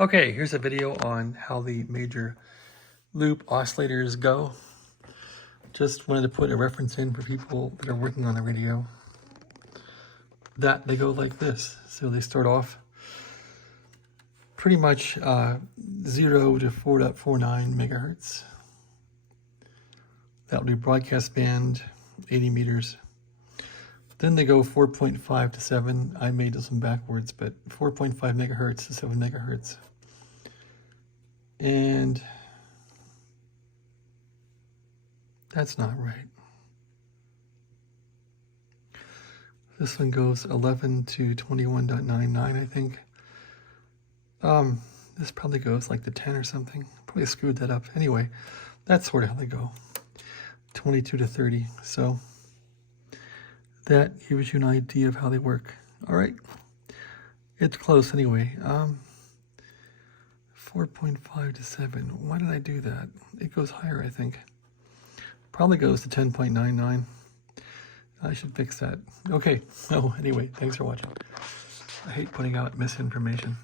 Okay, here's a video on how the major loop oscillators go. Just wanted to put a reference in for people that are working on the radio. That they go like this. So they start off pretty much 0 to 4.49 megahertz. That'll do broadcast band, 80 meters. Then they go 4.5 to 7. I made this one backwards, but 4.5 megahertz to 7 megahertz. And that's not right. This one goes 11 to 21.99, I think. This probably goes like to 10 or something. Probably screwed that up. Anyway, that's sort of how they go. 22 to 30. So that gives you an idea of how they work. All right. It's close anyway. 4.5 to 7. Why did I do that? It goes higher, I think. Probably goes to 10.99. I should fix that. Okay. Oh, anyway, thanks for watching. I hate putting out misinformation.